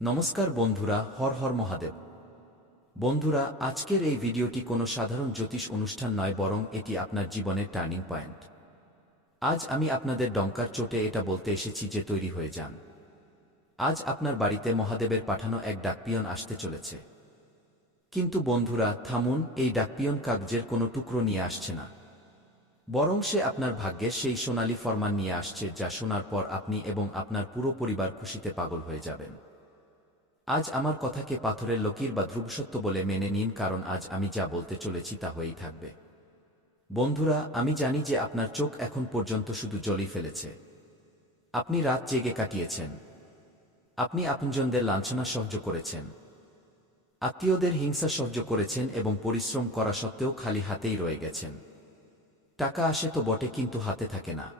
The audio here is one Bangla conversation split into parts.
নমস্কার বন্ধুরা, হর হর মহাদেব। বন্ধুরা, আজকের এই ভিডিওটি কোনো সাধারণ জ্যোতিষ অনুষ্ঠান নয়, বরং এটি আপনার জীবনের টার্নিং পয়েন্ট। আজ আমি আপনাদের ডঙ্কার চোটে এটা বলতে এসেছি যে তৈরি হয়ে যান। আজ আপনার বাড়িতে মহাদেবের পাঠানো এক ডাকপিয়ন আসতে চলেছে। কিন্তু বন্ধুরা, থামুন, এই ডাকপিয়ন কাগজের কোনো টুকরো নিয়ে আসছে না। বরং সে আপনার ভাগ্যের সেই সোনালি ফরমান নিয়ে আসছে, যা শোনার পর আপনি এবং আপনার পুরো পরিবার খুশিতে পাগল হয়ে যাবেন। আজ আমার কথাকে পাথরের লকির বা ধ্রুবসত্য বলে মেনে নিন, কারণ আজ আমি যা বলতে চলেছি তা হয়েই থাকবে। বন্ধুরা, আমি জানি যে আপনার চোখ এখন পর্যন্ত শুধু জলই ফেলেছে। আপনি রাত জেগে কাটিয়েছেন। আপনি আপনজনদের লাঞ্ছনা সহ্য করেছেন। আত্মীয়দের হিংসা সহ্য করেছেন এবং পরিশ্রম করা সত্ত্বেও খালি হাতেই রয়ে গেছেন। টাকা আসে তো বটে, কিন্তু হাতে থাকে না।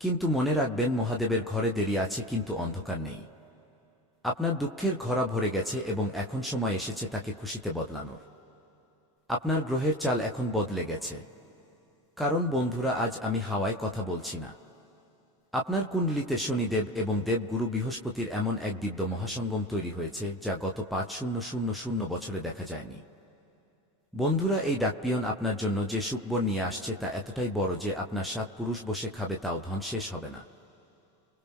কিন্তু মনে রাখবেন, মহাদেবের ঘরে দেরি আছে, কিন্তু অন্ধকার নেই। আপনার দুঃখের ঘরা ভরে গেছে এবং এখন সময় এসেছে তাকে খুশিতে বদলানোর। আপনার গ্রহের চাল এখন বদলে গেছে। কারণ বন্ধুরা, আজ আমি হাওয়ায় কথা বলছি না। আপনার কুণ্ডলিতে শনিদেব এবং দেবগুরু বৃহস্পতির এমন এক দিব্য মহাসঙ্গম তৈরি হয়েছে, যা গত পাঁচ শূন্য শূন্য শূন্য বছরে দেখা যায়নি। বন্ধুরা, এই ডাকপিয়ন আপনার জন্য যে সুকবর নিয়ে আসছে তা এতটাই বড় যে আপনার সাত পুরুষ বসে খাবে তাও ধন শেষ হবে না।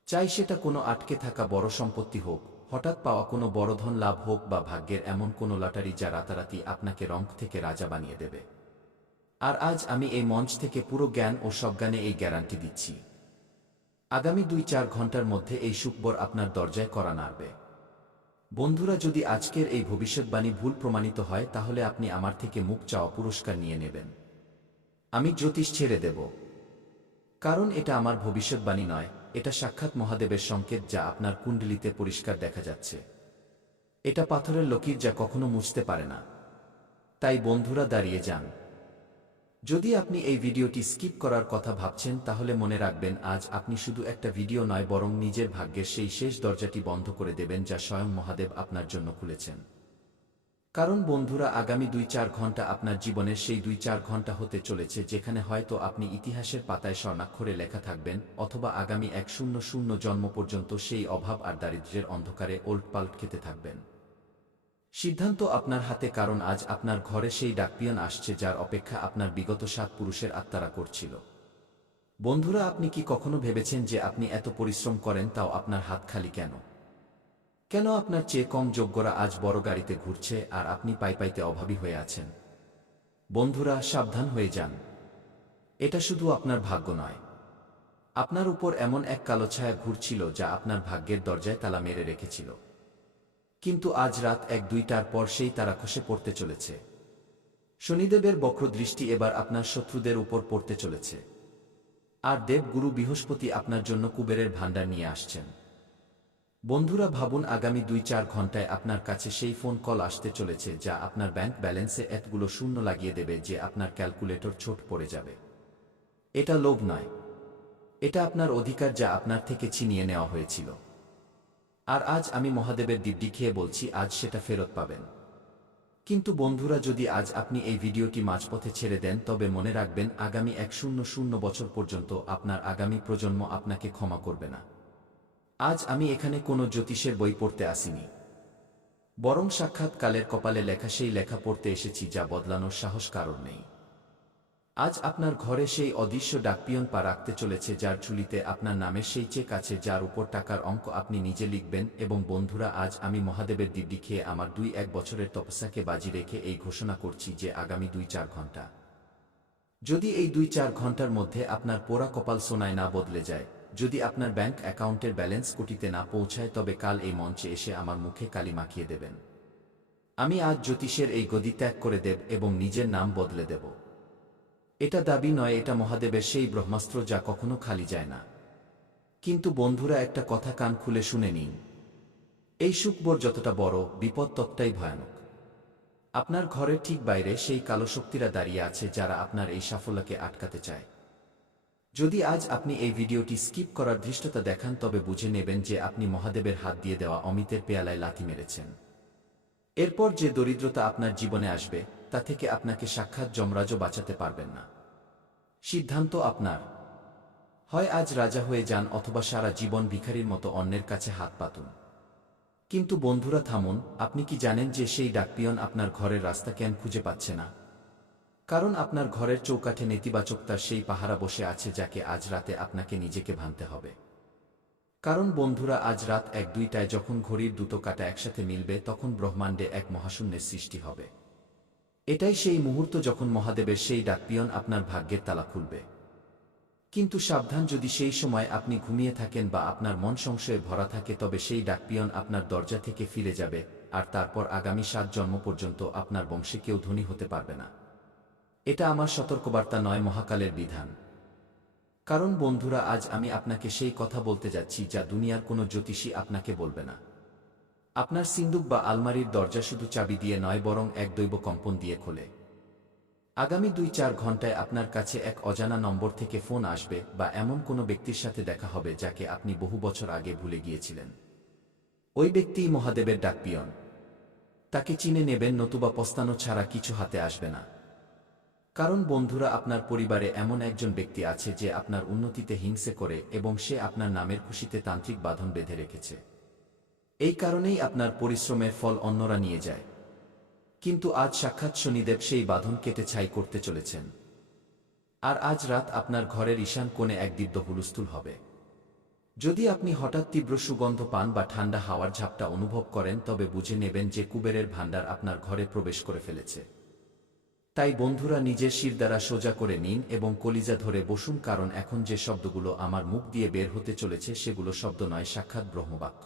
চাই সেটা কোনো আটকে থাকা বড় সম্পত্তি হোক। হঠাৎ পাওয়া কোনো বড় ধন লাভ হোক বা ভাগ্যের এমন কোনো লটারি যা রাতারাতি আপনাকে রঙ্ক থেকে রাজা বানিয়ে দেবে। আর আজ আমি এই মঞ্চ থেকে পুরো জ্ঞান ও সজ্ঞানে এই গ্যারান্টি দিচ্ছি। আগামী দুই চার ঘণ্টার মধ্যে এই সুকবর আপনার দরজায় করা নাড়বে। বন্ধুরা, যদি আজকের এই ভবিষ্যৎবাণী ভুল প্রমাণিত হয়, তাহলে আপনি আমার থেকে মুখ চাওয়া পুরস্কার নিয়ে নেবেন। আমি জ্যোতিষ ছেড়ে দেব। কারণ এটা আমার ভবিষ্যৎবাণী নয়। এটা সাক্ষাৎ মহাদেবের সংকেত যা আপনার কুণ্ডলিতে পরিষ্কার দেখা যাচ্ছে। এটা পাথরের লকির যা কখনো মুছতে পারে না। তাই বন্ধুরা দাঁড়িয়ে যান। যদি আপনি এই ভিডিওটি স্কিপ করার কথা ভাবছেন, তাহলে মনে রাখবেন আজ আপনি শুধু একটা ভিডিও নয়, বরং নিজের ভাগ্যের সেই শেষ দরজাটি বন্ধ করে দেবেন যা স্বয়ং মহাদেব আপনার জন্য খুলেছেন। কারণ বন্ধুরা আগামী দুই চার ঘণ্টা আপনার জীবনের সেই দুই চার ঘণ্টা হতে চলেছে যেখানে হয়তো আপনি ইতিহাসের পাতায় স্বর্ণাক্ষরে লেখা থাকবেন অথবা আগামী এক শূন্য শূন্য জন্ম পর্যন্ত সেই অভাব আর দারিদ্র্যের অন্ধকারে ওল্টপাল্ট খেতে থাকবেন। সিদ্ধান্ত আপনার হাতে কারণ আজ আপনার ঘরে সেই ডাকপিয়ন আসছে যার অপেক্ষা আপনার বিগত সাত পুরুষের আত্মারা করছিল। বন্ধুরা, আপনি কি কখনো ভেবেছেন যে আপনি এত পরিশ্রম করেন তাও আপনার হাত খালি কেন? কেন আপনার চেয়ে কম যোগ্যরা আজ বড় গাড়িতে ঘুরছে আর আপনি পাই পাইতে অভাবী হয়ে আছেন? বন্ধুরা, সাবধান হয়ে যান। এটা শুধু আপনার ভাগ্য নয়। আপনার উপর এমন এক কালো ছায়া ঘুরছিল যা আপনার ভাগ্যের দরজায় তালা মেরে রেখেছিল। কিন্তু আজ রাত এক দুইটার পর সেই তারা খসে পড়তে চলেছে। শনিদেবের বক্রদৃষ্টি এবার আপনার শত্রুদের উপর পড়তে চলেছে। আর দেবগুরু বৃহস্পতি আপনার জন্য কুবেরের ভাণ্ডার নিয়ে আসছেন। বন্ধুরা ভাবুন আগামী দুই চার ঘন্টায় আপনার কাছে সেই ফোন কল আসতে চলেছে যা আপনার ব্যাংক ব্যালেন্সে এতগুলো শূন্য লাগিয়ে দেবে যে আপনার ক্যালকুলেটর ছোট পড়ে যাবে। এটা লোভ নয়। এটা আপনার অধিকার যা আপনার থেকে ছিনিয়ে নেওয়া হয়েছিল। আর আজ আমি মহাদেবের দিব্যি খেয়ে বলছি, আজ সেটা ফেরত পাবেন। কিন্তু বন্ধুরা, যদি আজ আপনি এই ভিডিওটি মাঝপথে ছেড়ে দেন, তবে মনে রাখবেন, আগামী এক শূন্য শূন্য বছর পর্যন্ত আপনার আগামী প্রজন্ম আপনাকে ক্ষমা করবে না। আজ আমি এখানে কোনো জ্যোতিষের বই পড়তে আসিনি। বরং সাক্ষাৎকালের কপালে লেখা সেই লেখা পড়তে এসেছি যা বদলানোর সাহস কারণ নেই। আজ আপনার ঘরে সেই অদৃশ্য ডাকপিয়ন পা রাখতে চলেছে যার ঝুলিতে আপনার নামের সেই চেক আছে যার উপর টাকার অঙ্ক আপনি নিজে লিখবেন এবং বন্ধুরা আজ আমি মহাদেবের দিব্যি খেয়ে আমার দুই এক বছরের তপস্যাকে বাজি রেখে এই ঘোষণা করছি যে আগামী দুই চার ঘণ্টা। যদি এই দুই চার ঘণ্টার মধ্যে আপনার পোড়া কপাল সোনায় না বদলে যায় যদি আপনার ব্যাংক অ্যাকাউন্টের ব্যালেন্স কোটিতে না পৌঁছায়, তবে কাল এই মঞ্চে এসে আমার মুখে কালি মাখিয়ে দেবেন। আমি আজ জ্যোতিষের এই গদি ত্যাগ করে দেব এবং নিজের নাম বদলে দেব। এটা দাবি নয়, এটা মহাদেবের সেই ব্রহ্মাস্ত্র যা কখনো খালি যায় না। কিন্তু বন্ধুরা, একটা কথা কান খুলে শুনে নিন। এই সুকবর যতটা বড়, বিপদ ততটাই ভয়ানক। আপনার ঘরের ঠিক বাইরে সেই কালো শক্তিরা দাঁড়িয়ে আছে যারা আপনার এই সাফল্যকে আটকাতে চায়। যদি আজ আপনি এই ভিডিওটি স্কিপ করার ধৃষ্টতা দেখান, তবে বুঝে নেবেন যে আপনি মহাদেবের হাত দিয়ে দেওয়া অমিতের পেয়ালায় লাথি মেরেছেন। এরপর যে দরিদ্রতা আপনার জীবনে আসবে, তা থেকে আপনাকে সাক্ষাৎ যমরাজও বাঁচাতে পারবেন না। সিদ্ধান্ত আপনার। হয় আজ রাজা হয়ে যান, অথবা সারা জীবন ভিখারির মতো অন্যের কাছে হাত পাতুন। কিন্তু বন্ধুরা থামুন, আপনি কি জানেন যে সেই ডাকপিয়ন আপনার ঘরের রাস্তা কেন খুঁজে পাচ্ছে না? কারণ আপনার ঘরের চৌকাঠে নেতিবাচকতার সেই পাহারা বসে আছে যাকে আজ রাতে আপনাকে নিজেকে ভাঙতে হবে। কারণ বন্ধুরা, আজ রাত এক দুইটায় যখন ঘড়ির দুটো কাটা একসাথে মিলবে, তখন ব্রহ্মাণ্ডে এক মহাশূন্যের সৃষ্টি হবে। এটাই সেই মুহূর্ত যখন মহাদেবের সেই ডাকপিয়ন আপনার ভাগ্যের তালা খুলবে। কিন্তু সাবধান, যদি সেই সময় আপনি ঘুমিয়ে থাকেন বা আপনার মন সংশয়ে ভরা থাকে, তবে সেই ডাকপিয়ন আপনার দরজা থেকে ফিরে যাবে, আর তারপর আগামী সাত জন্ম পর্যন্ত আপনার বংশে কেউ ধনী হতে পারবে না। এটা আমার সতর্কবার্তা নয় মহাকালের বিধান। কারণ বন্ধুরা, আজ আমি আপনাকে সেই কথা বলতে যাচ্ছি যা দুনিয়ার কোনো জ্যোতিষী আপনাকে বলবে না। আপনার সিন্দুক বা আলমারির দরজা শুধু চাবি দিয়ে নয়, বরং এক দৈব কম্পন দিয়ে খোলে। আগামী দুই চার ঘন্টায় আপনার কাছে এক অজানা নম্বর থেকে ফোন আসবে বা এমন কোনো ব্যক্তির সাথে দেখা হবে যাকে আপনি বহু বছর আগে ভুলে গিয়েছিলেন। ওই ব্যক্তিই মহাদেবের ডাকপিয়ন। তাকে চিনে নেবেন নতুবা পস্তানো ছাড়া কিছু হাতে আসবে না। কারণ বন্ধুরা আপনার পরিবারে এমন একজন ব্যক্তি আছে যে আপনার উন্নতিতে হিংসে করে এবং সে আপনার নামের খুশিতে তান্ত্রিক বাঁধন বেঁধে রেখেছে। এই কারণেই আপনার পরিশ্রমের ফল অন্যরা নিয়ে যায়। কিন্তু আজ সাক্ষাৎ শনিদেব সেই বাঁধন কেটে ছাই করতে চলেছেন। আর আজ রাত আপনার ঘরের ঈশান কোণে এক দিব্য হুলস্থুল হবে। যদি আপনি হঠাৎ তীব্র সুগন্ধ পান বা ঠান্ডা হাওয়ার ঝাপটা অনুভব করেন, তবে বুঝে নেবেন যে কুবেরের ভাণ্ডার আপনার ঘরে প্রবেশ করে ফেলেছে। তাই বন্ধুরা নিজের শির দ্বারা সোজা করে নিন এবং কলিজা ধরে বসুন, কারণ এখন যে শব্দগুলো আমার মুখ দিয়ে বের হতে চলেছে সেগুলো শব্দ নয়, সাক্ষাৎ ব্রহ্মবাক্য।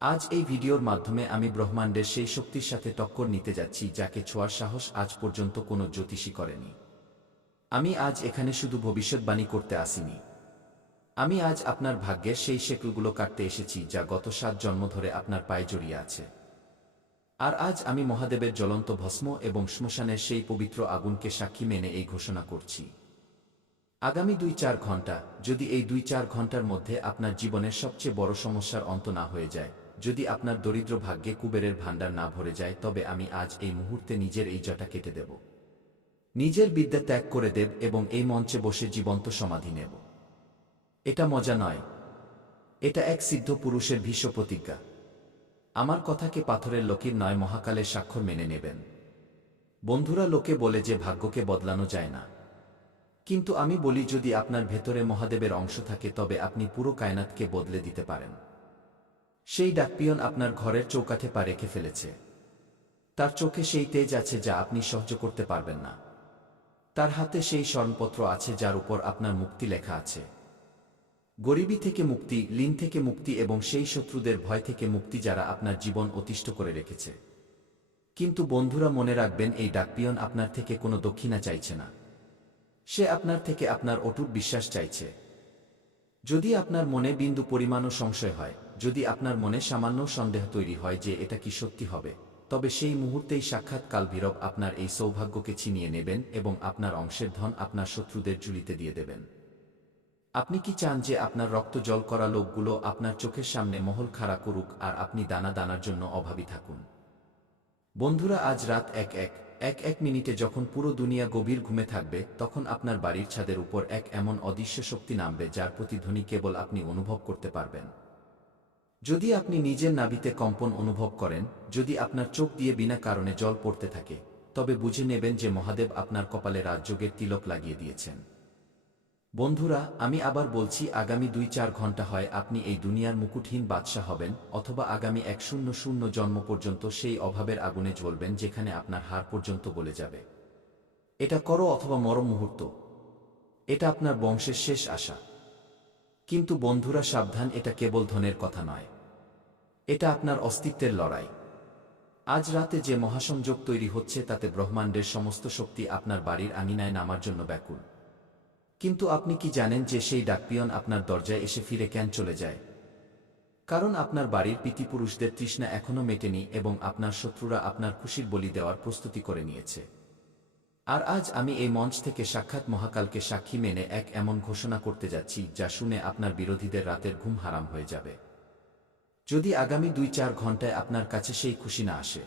আজ এই ভিডিওর মাধ্যমে আমি ব্রহ্মাণ্ডের সেই শক্তির সাথে টক্কর নিতে যাচ্ছি, যাকে ছোঁয়ার সাহস আজ পর্যন্ত কোনো জ্যোতিষী করেনি। আমি আজ এখানে শুধু ভবিষ্যৎবাণী করতে আসিনি। আমি আজ আপনার ভাগ্যের সেই শেকলগুলো কাটতে এসেছি, যা গত সাত জন্ম ধরে আপনার পায়ে জড়িয়ে আছে। আর আজ আমি মহাদেবের জ্বলন্ত ভস্ম এবং শ্মশানের সেই পবিত্র আগুনকে সাক্ষী মেনে এই ঘোষণা করছি। আগামী দুই চার ঘণ্টা যদি এই দুই চার ঘণ্টার মধ্যে আপনার জীবনের সবচেয়ে বড় সমস্যার অন্ত না হয়ে যায়, যদি আপনার দরিদ্র ভাগ্যে কুবেরের ভাণ্ডার না ভরে যায়, তবে আমি আজ এই মুহূর্তে নিজের এই জটা কেটে দেব। নিজের বিদ্যা ত্যাগ করে দেব এবং এই মঞ্চে বসে জীবন্ত সমাধি নেব। এটা মজা নয়। এটা এক সিদ্ধ পুরুষের ভীষ্ম প্রতিজ্ঞা। আমার কথাকে পাথরের লোকের নয় মহাকালের স্বাক্ষর মেনে নেবেন। বন্ধুরা, লোকে বলে যে ভাগ্যকে বদলানো যায় না। কিন্তু আমি বলি, যদি আপনার ভেতরে মহাদেবের অংশ থাকে, তবে আপনি পুরো কায়নাতকে বদলে দিতে পারেন। সেই ডাকপিয়ন আপনার ঘরের চৌকাঠে পা রেখে ফেলেছে। তার চোখে সেই তেজ আছে যা আপনি সহ্য করতে পারবেন না। তার হাতে সেই স্মরণপত্র আছে, যার উপর আপনার মুক্তি লেখা আছে। গরিবী থেকে মুক্তি, লীন থেকে মুক্তি এবং সেই শত্রুদের ভয় থেকে মুক্তি যারা আপনার জীবন অতিষ্ঠ করে রেখেছে। কিন্তু বন্ধুরা মনে রাখবেন, এই ডাকপিয়ন আপনার থেকে কোনো দক্ষিণা চাইছে না। সে আপনার থেকে আপনার অটুট বিশ্বাস চাইছে। যদি আপনার মনে বিন্দু পরিমাণও সংশয় হয়, যদি আপনার মনে সামান্য সন্দেহ তৈরি হয় যে এটা কি সত্যি হবে, তবে সেই মুহূর্তেই সাক্ষাৎ কালভীরব আপনার এই সৌভাগ্যকে ছিনিয়ে নেবেন এবং আপনার অংশের ধন আপনার শত্রুদের জুলিতে দিয়ে দেবেন। আপনি কি চান যে আপনার রক্ত জল করা লোকগুলো আপনার চোখের সামনে মহল খাড়া করুক আর আপনি দানা দানার জন্য অভাবী থাকুন? বন্ধুরা, আজ রাত এক এক এক এক মিনিটে যখন পুরো দুনিয়া গভীর ঘুমে থাকবে, তখন আপনার বাড়ির ছাদের উপর এক এমন অদৃশ্য শক্তি নামবে যার প্রতিধ্বনি কেবল আপনি অনুভব করতে পারবেন। যদি আপনি নিজের নাবিতে কম্পন অনুভব করেন, যদি আপনার চোখ দিয়ে বিনা কারণে জল পড়তে থাকে, তবে বুঝে নেবেন যে মহাদেব আপনার কপালে রাজযোগের তিলক লাগিয়ে দিয়েছেন। বন্ধুরা, আমি আবার বলছি, আগামী দুই চার ঘণ্টা হয় আপনি এই দুনিয়ার মুকুটহীন বাদশাহ হবেন, অথবা আগামী এক শূন্য শূন্য জন্ম পর্যন্ত সেই অভাবের আগুনে জ্বলবেন যেখানে আপনার হার পর্যন্ত বলে যাবে। এটা করো অথবা মর মুহূর্ত। এটা আপনার বংশের শেষ আশা। কিন্তু বন্ধুরা, সাবধান, এটা কেবল ধনের কথা নয়। এটা আপনার অস্তিত্বের লড়াই। আজ রাতে যে মহাসংযোগ তৈরি হচ্ছে, তাতে ব্রহ্মাণ্ডের সমস্ত শক্তি আপনার বাড়ির আঙিনায় নামার জন্য ব্যাকুল। কিন্তু আপনি কি জানেন যে সেই ডাকপিয়ন আপনার দরজায় এসে ফিরে কেন চলে যায়? কারণ আপনার বাড়ির পিতিপুরুষদের তৃষ্ণা এখনও মেটেনি এবং আপনার শত্রুরা আপনার খুশির বলি দেওয়ার প্রস্তুতি করে নিয়েছে। আর আজ আমি এই মঞ্চ থেকে সাক্ষাৎ মহাকালকে সাক্ষী মেনে এক এমন ঘোষণা করতে যাচ্ছি যা শুনে আপনার বিরোধীদের রাতের ঘুম হারাম হয়ে যাবে। যদি আগামী দুই চার ঘন্টায় আপনার কাছে সেই খুশি না আসে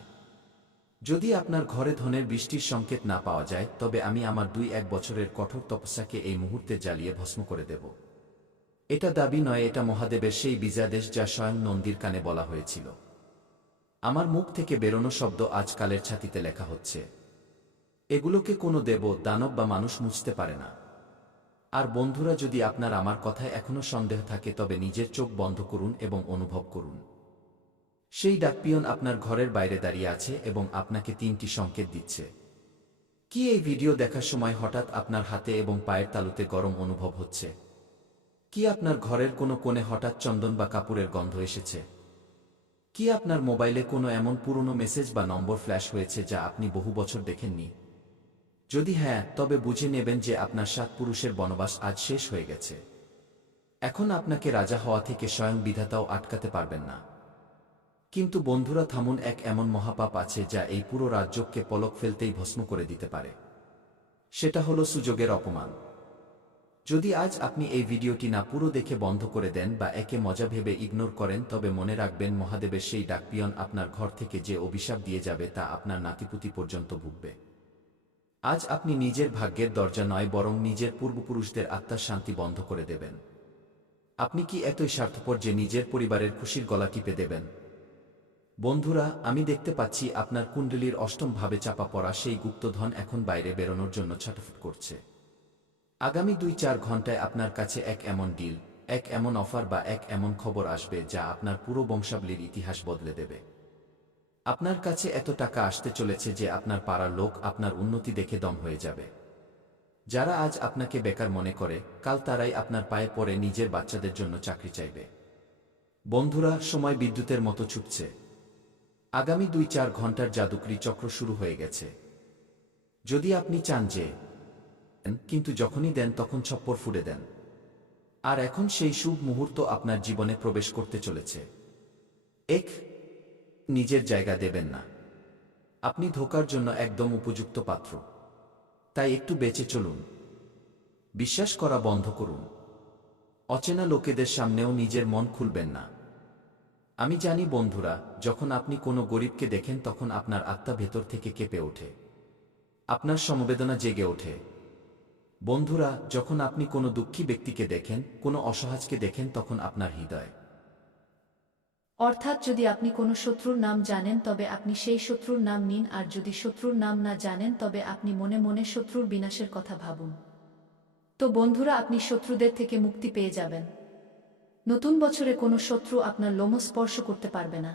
যদি আপনার ঘরে ধনের বৃষ্টির সংকেত না পাওয়া যায়, তবে আমি আমার দুই এক বছরের কঠোর তপস্যাকে এই মুহূর্তে জ্বালিয়ে ভস্ম করে দেব। এটা দাবি নয়, এটা মহাদেবের সেই বিজাদেশ যা স্বয়ং নন্দীর কানে বলা হয়েছিল। আমার মুখ থেকে বেরোনো শব্দ আজকালের ছাতিতে লেখা হচ্ছে। এগুলোকে কোনো দেব, দানব বা মানুষ মুছতে পারে না। আর বন্ধুরা, যদি আপনার আমার কথায় এখনও সন্দেহ থাকে, তবে নিজের চোখ বন্ধ করুন এবং অনুভব করুন। সেই ডাকপিয়ন আপনার ঘরের বাইরে দাঁড়িয়ে আছে এবং আপনাকে তিনটি সংকেত দিচ্ছে। কি এই ভিডিও দেখার সময় হঠাৎ আপনার হাতে এবং পায়ের তালুতে গরম অনুভব হচ্ছে? কি আপনার ঘরের কোনো কোণে হঠাৎ চন্দন বা কাপড়ের গন্ধ এসেছে? কি আপনার মোবাইলে কোনো এমন পুরনো মেসেজ বা নম্বর ফ্ল্যাশ হয়েছে যা আপনি বহু বছর দেখেননি? যদি হ্যাঁ তবে বুঝে নেবেন যে আপনার সাত পুরুষের বনবাস আজ শেষ হয়ে গেছে। এখন আপনাকে রাজা হওয়া থেকে স্বয়ং বিধাতাও আটকাতে পারবেন না। কিন্তু বন্ধুরা থামুন, এক এমন মহাপাপ আছে যা এই পুরো রাজ্যকে পলক ফেলতেই ভস্ম করে দিতে পারে। সেটা হলো সুযোগের অপমান। যদি আজ আপনি এই ভিডিওটি না পুরো দেখে বন্ধ করে দেন বা একে মজা ভেবে ইগনোর করেন, তবে মনে রাখবেন মহাদেবের সেই ডাকপিয়ন আপনার ঘর থেকে যে অভিশাপ দিয়ে যাবে তা আপনার নাতিপুতি পর্যন্ত ভুগবে। আজ আপনি নিজের ভাগ্যের দরজা নয়, বরং নিজের পূর্বপুরুষদের আত্মার শান্তি বন্ধ করে দেবেন। আপনি কি এতই স্বার্থপর যে নিজের পরিবারের খুশির গলা টিপে দেবেন? বন্ধুরা, আমি দেখতে পাচ্ছি আপনার কুণ্ডলীর অষ্টম ভাবে চাপা পড়া সেই গুপ্তধন এখন বাইরে বেরোনোর জন্য ছাটফুট করছে। আগামী দুই চার ঘন্টায় আপনার কাছে এক এমন ডিল, এক এমন অফার বা এক এমন খবর আসবে যা আপনার পুরো বংশাবলীর ইতিহাস বদলে দেবে। আপনার কাছে এত টাকা আসতে চলেছে যে আপনার পাড়ার লোক আপনার উন্নতি দেখে দম হয়ে যাবে। যারা আজ আপনাকে বেকার মনে করে, কাল তারাই আপনার পায়ে পড়ে নিজের বাচ্চাদের জন্য চাকরি চাইবে। বন্ধুরা, সময় বিদ্যুতের মতো ছুটছে। আগামী দুই চার ঘণ্টার জাদুকরি চক্র শুরু হয়ে গেছে। যদি আপনি চান যে কিন্তু যখনই দেন তখন ছপ্পর ফুড়ে দেন। আর এখন সেই শুভ মুহূর্ত আপনার জীবনে প্রবেশ করতে চলেছে। এক, নিজের জায়গা দেবেন না। আপনি ধোকার জন্য একদম উপযুক্ত পাত্র। তাই একটু বেঁচে চলুন। বিশ্বাস করা বন্ধ করুন। অচেনা লোকেদের সামনেও নিজের মন খুলবেন না। আমি জানি বন্ধুরা, যখন আপনি কোনো গরিবকে দেখেন তখন আপনার আত্মা ভেতর থেকে কেঁপে ওঠে। আপনার সমবেদনা জেগে ওঠে। বন্ধুরা, যখন আপনি কোনো দুঃখী ব্যক্তিকে দেখেন, কোনো অসহাজকে দেখেন তখন আপনার হৃদয়। অর্থাৎ যদি আপনি কোনো শত্রুর নাম জানেন তবে আপনি সেই শত্রুর নাম নিন, আর যদি শত্রুর নাম না জানেন তবে আপনি মনে মনে শত্রুর বিনাশের কথা ভাবুন। তো বন্ধুরা, আপনি শত্রুদের থেকে মুক্তি পেয়ে যাবেন। নতুন বছরে কোনো শত্রু আপনার লোম স্পর্শ করতে পারবে না।